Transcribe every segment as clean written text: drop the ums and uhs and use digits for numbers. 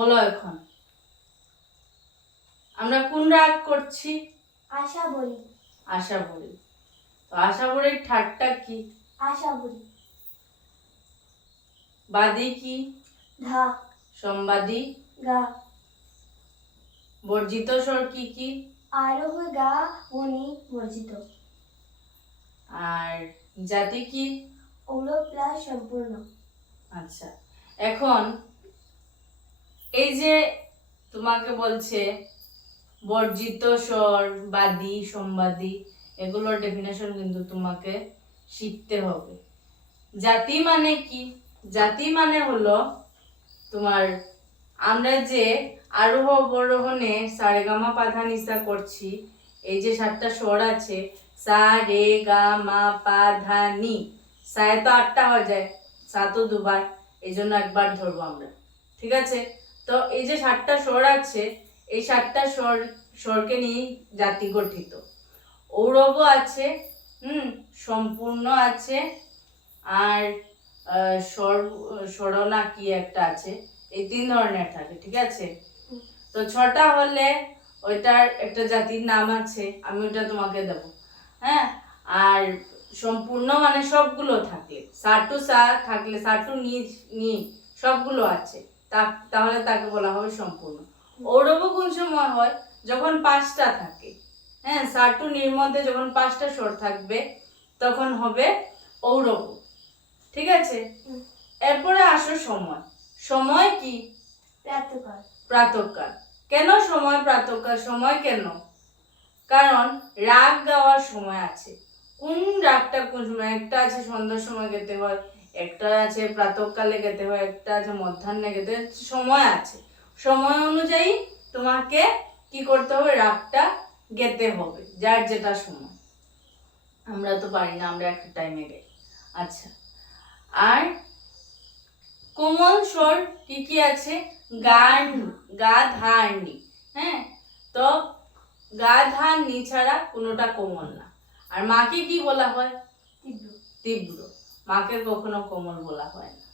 বলো এখন আমরা কোন রাগ করছি? আশাবরী। আশাবরী। তো আশাবরীর ঠাট্টা কি? আশাবরী। বাদী কি? ধা। সম্বাদী? গা। বর্জিত স্বর কি কি? আরোহ গা মনি বর্জিত। আর জাতি কি? ঔড় প্লাস সম্পূর্ণ। আচ্ছা, এখন এই যে তোমাকে বলছে বর্জিত স্বর, বাদী, সম্বাদী, এগুলোর ডেফিনেশন কিন্তু তোমাকে শিখতে হবে। জাতি মানে কি? জাতি মানে হলো তোমার আমরা যে আরোহ অবরোহণে সারেগামা পাধা নিসা করছি, এই যে 7টা স্বর আছে সা রে গা মা পা ধা নি, সায় তো 8টা হয়ে যায়, সা তো দুবার, এই জন্য একবার ধরবো আমরা, ঠিক আছে? তো এই যে 7টা স্বর আছে, এই 7টা স্বরকে নিয়ে জাতি গঠিত। ঔড়ব আছে, সম্পূর্ণ আছে, আর স্বরনা কি একটা আছে, এই 3 ধরনের থাকে, ঠিক আছে? তো 6টা হলে ওইটার একটা জাতির নাম আছে, আমি ওটা তোমাকে দেব, হ্যাঁ? আর সম্পূর্ণ মানে সবগুলো থাকলে, সা টু সা থাকলে, সা টু নি নি সবগুলো আছে, তাহলে তাকে বলা হবে সম্পূর্ণ। ঔড়ব কোন সময় হয়? যখন 5টা থাকে, হ্যাঁ, সা টু নির মধ্যে যখন 5টা স্বর থাকবে তখন হবে ঔড়ব, ঠিক আছে? এরপরে আসো সময়। সময় কি? প্রাতঃকাল। প্রাতঃকাল। কেন সময় প্রাতঃকাল? সময় কেন? কারণ রাগ গাওয়ার সময় আছে। কোন রাগটা কোন সময়? একটা আছে সন্ধ্যার সময় গেতে হয়, একটা আছে প্রাতঃকালে গেতে হয়, একটা আছে মধ্যাহ্নে গেতে হয়, সময় আছে। সময় অনুযায়ী তোমাকে কি করতে হবে? রাগটা গেতে হবে, যার যেটা সময়। আমরা তো পারি না, আমরা একটা টাইমে গাই। আচ্ছা, আর কোমল স্বর কি কি আছে? গা, গা, ধা, নি, হ্যাঁ? তো গা, ধা, নি ছাড়া কোনোটা কোমল না। আর মাকে কি বলা হয়? তীব্র। তীব্র। মাকে কখনো কোমল বলা হয় না,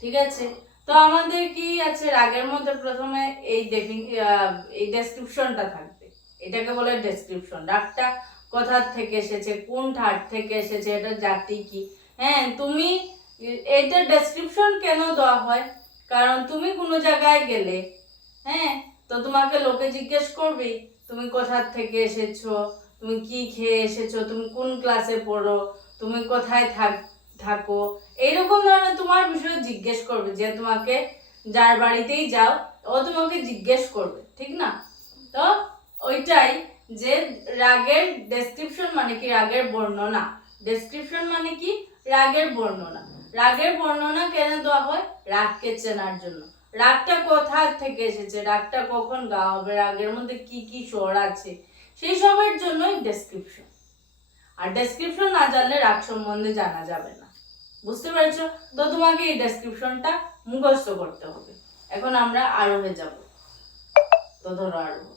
ঠিক আছে? তো আমাদের কি আছে? রাগের মধ্যে প্রথমে এই ডেসক্রিপশনটা থাকবে, এটাকে বলে ডেসক্রিপশন। রাগটা কোথা থেকে এসেছে, কোন ঠাট থেকে এসেছে, এটা জাতি কি, হ্যাঁ? তুমি এটা ডেসক্রিপশন কেন দেওয়া হয়? কারণ তুমি কোনো জায়গায় গেলে, হ্যাঁ, তো তোমাকে লোকে জিজ্ঞেস করবে তুমি কোথা থেকে এসেছো, তুমি কি খেয়ে এসেছো, তুমি কোন ক্লাসে পড়ো, তুমি কোথায় থাকো, এইরকম ধরনের তোমার বিষয়ে জিজ্ঞেস করবে। যে তোমাকে যার বাড়িতেই যাও ও তোমাকে জিজ্ঞেস করবে, ঠিক না? তো ওইটাই যে রাগের ডেসক্রিপশন মানে কি? রাগের বর্ণনা। ডেসক্রিপশন মানে কি? রাগের বর্ণনা। রাগের বর্ণনা কেন দেওয়া হয়? রাগকে চেনার জন্য। রাগটা কোথা থেকে এসেছে, রাগটা কখন গাওয়া হবে, রাগের মধ্যে কি কি স্বর আছে, সেই সবের জন্যই ডেসক্রিপশন। আর ডেসক্রিপশন না জানলে রাগ সম্বন্ধে জানা যাবে না, বুঝতে পেরেছো? তো তোমাকে এই ডেসক্রিপশনটা মুখস্থ করতে হবে। এখন আমরা আরোহে যাব। তো ধরো আরোহ,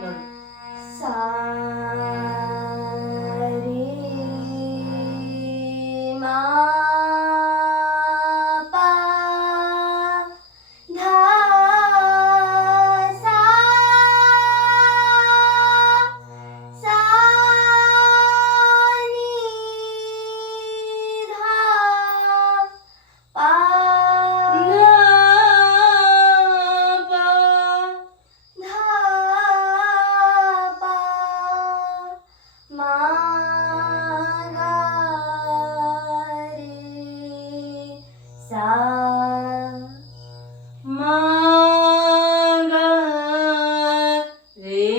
ধরো সা রে মা পা ধা সা সা নি ধা পা না পা ধা পা মা গা রে সা মা গা রে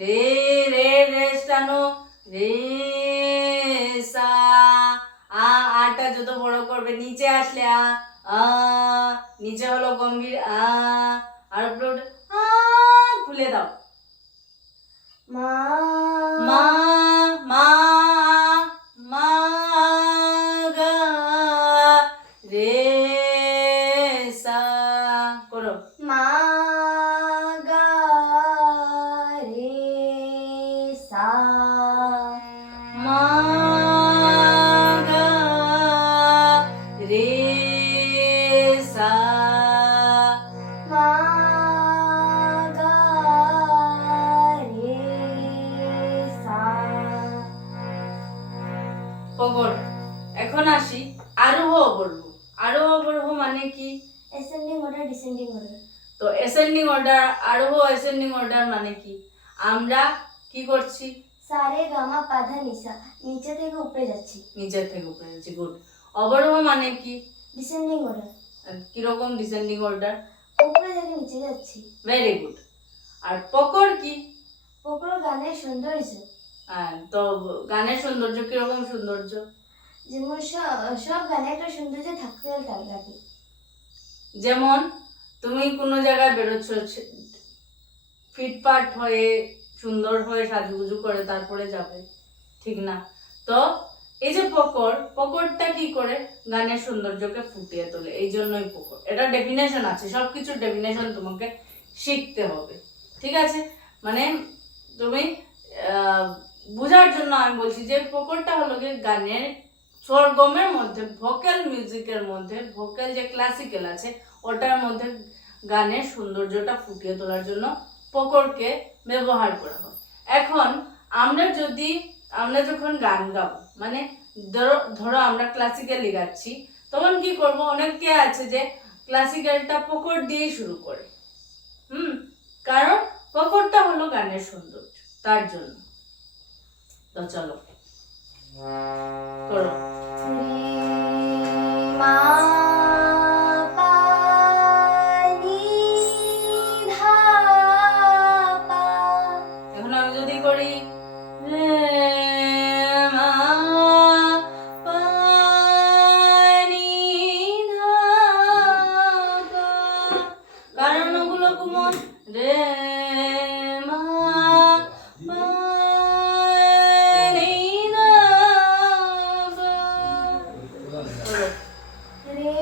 রে রে রে টানো, রে সা, আটা যত বড় করবে, নিচে আসলে আ, নিচে হলো গম্ভীর আর উপরে উঠে খুলে দাও। মা মা মা মা গা রে সা করো। মা গা রে সা মা গা রে মানে কি? Ascending order, descending order. তো অ্যাসেন্ডিং অর্ডার, আরোহ অ্যাসেন্ডিং অর্ডার মানে কি? আমরা কি করছি? সারে গামা পাধা নিসা, নিচে থেকে উপরে যাচ্ছি। নিচের থেকে উপরে যাচ্ছি, গুড। অবরোহ মানে কি? Descending order. কিরকম ডিসেন্ডিং অর্ডার? উপরে থেকে নিচে যাচ্ছি। Very good. আর পকর কি? পকর গানের সৌন্দর্য। তো গানের সৌন্দর্য কিরকম সৌন্দর্য? যেমন সব গানে একটা সৌন্দর্য থাকতে লাগে। যেমন তুমি কোনো জায়গায় বেরোচ্ছ, ফিটফাট হয়ে সুন্দর হয়ে সাজুগুজু করে তারপরে যাবে, ঠিক না? তো এই যে পকরটা কি করে? গানের সৌন্দর্যকে ফুটিয়ে তোলে, এই জন্যই পকর। এটা ডেফিনেশন আছে, সবকিছুর ডেফিনেশন তোমাকে শিখতে হবে, ঠিক আছে? মানে তুমি বোঝার জন্য আমি বলছি যে পকরটা হলো কি গানের স্বরগমের মধ্যে, ভোকাল মিউজিকের মধ্যে, ভোকাল যে ক্লাসিক্যাল আছে ওটার মধ্যে গানের সৌন্দর্যটা ফুটিয়ে তোলার জন্য পকরকে ব্যবহার করা হয়। এখন আমরা যখন গান গাবো, মানে ধরো আমরা ক্লাসিক্যালি গাচ্ছি, তখন কি করব? অনেকে আছে যে ক্লাসিক্যালটা পকর দিয়ে শুরু করে, কারণ পকরটা হলো গানের সৌন্দর্য, তার জন্য। তো চলো করো। মা পা নি ধা পা। এখন আমি যদি করি রে মা পা নি ধা পা, কারণ ওগুলো কোমল। রে মা পা নি ধা পা। রে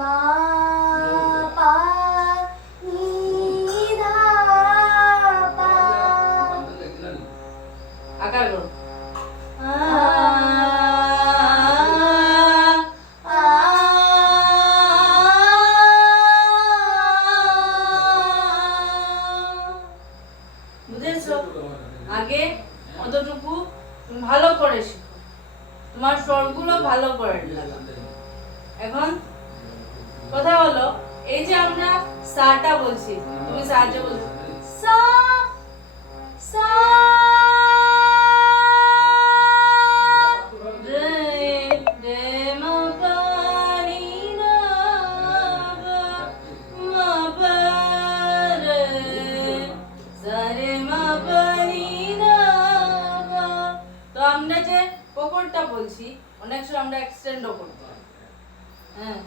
মা পা নি ধা পা। আকার করো। বুঝেছো? আগে অতটুকু ভালো করে শিখো, তোমার স্বরগুলো ভালো করে লাগাও। এখন কথা হলো, এই যে আমরা সাটা বলছি, তুমি সাহায্য বলছো সা সা রে রে মা পা নি ধা পা, মা পা রে সা রে মা পা নি ধা পা। তো আমরা যে পকরটা বলছি অনেক সময় আমরা এক্সটেন্ডও করতে হয়, হ্যাঁ,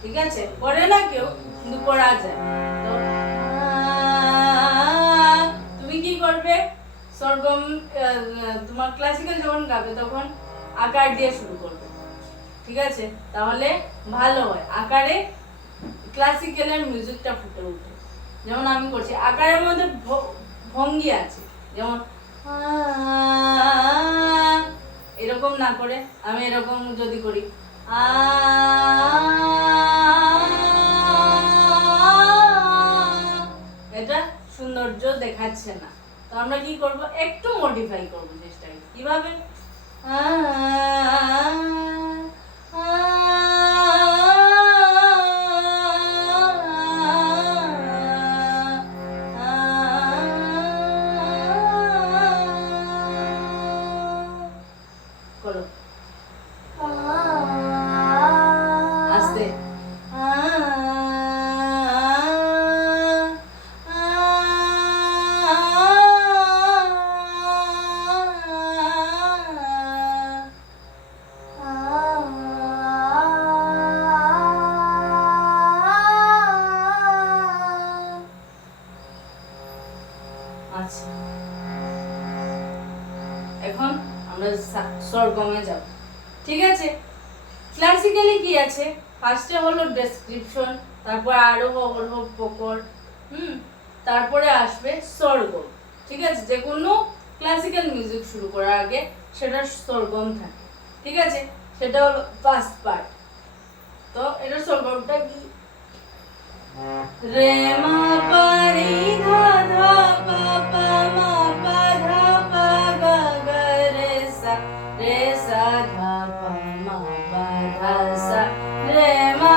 ঠিক আছে? করে না কেউ, কিন্তু করা যায়। তো তুমি কি করবে? সরগম তোমার ক্লাসিক্যাল যখন গাবে তখন আকার দিয়ে শুরু করবে, ঠিক আছে? তাহলে ভালো হয়, আকারে ক্লাসিক্যালের মিউজিকটা ফুটে ওঠে। যেমন আমি করছি, আকারের মধ্যে ভঙ্গি আছে, যেমন এরকম না করে আমি এরকম যদি করি এটা সৌন্দর্য দেখাচ্ছে না। তো আমরা কি করব? একটু মডিফাই করব চেষ্টাকে। কিভাবে? করো আস্তে। আচ্ছা, এখন আমরা স্বরগমে যাব, ঠিক আছে? ক্লাসিক্যালি কি আছে? ফার্স্টে হলো ডেসক্রিপশন, তারপর আরোহ অবরোহ পকর, তারপরে আসবে স্বরগম, ঠিক আছে? যে কোনো ক্লাসিক্যাল মিউজিক শুরু করার আগে সেটার স্বরগম থাকে, ঠিক আছে? সেটা হলো ফার্স্ট পার্ট। তো এটা স্বরগমটা কি? রে মা পা রে ধা ধা পা পা মা পা ধা পা গা গা রে সা ধা পা মা পা ধা সা রে মা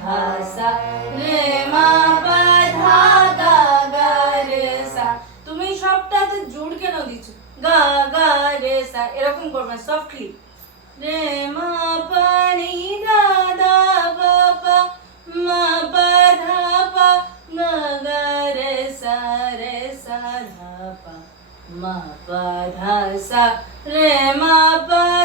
ধা সা রে মা পা ধা গা গা রে সা। তুমি সবটাতে জোর কেন দিচ্ছ? গা গা রে সা এরকম করবে সফটলি। রে মা পা নি দা দা পা পা মা পা ধা পা গা গা রে সা ধা পা মা পা ধা সা রে মা পা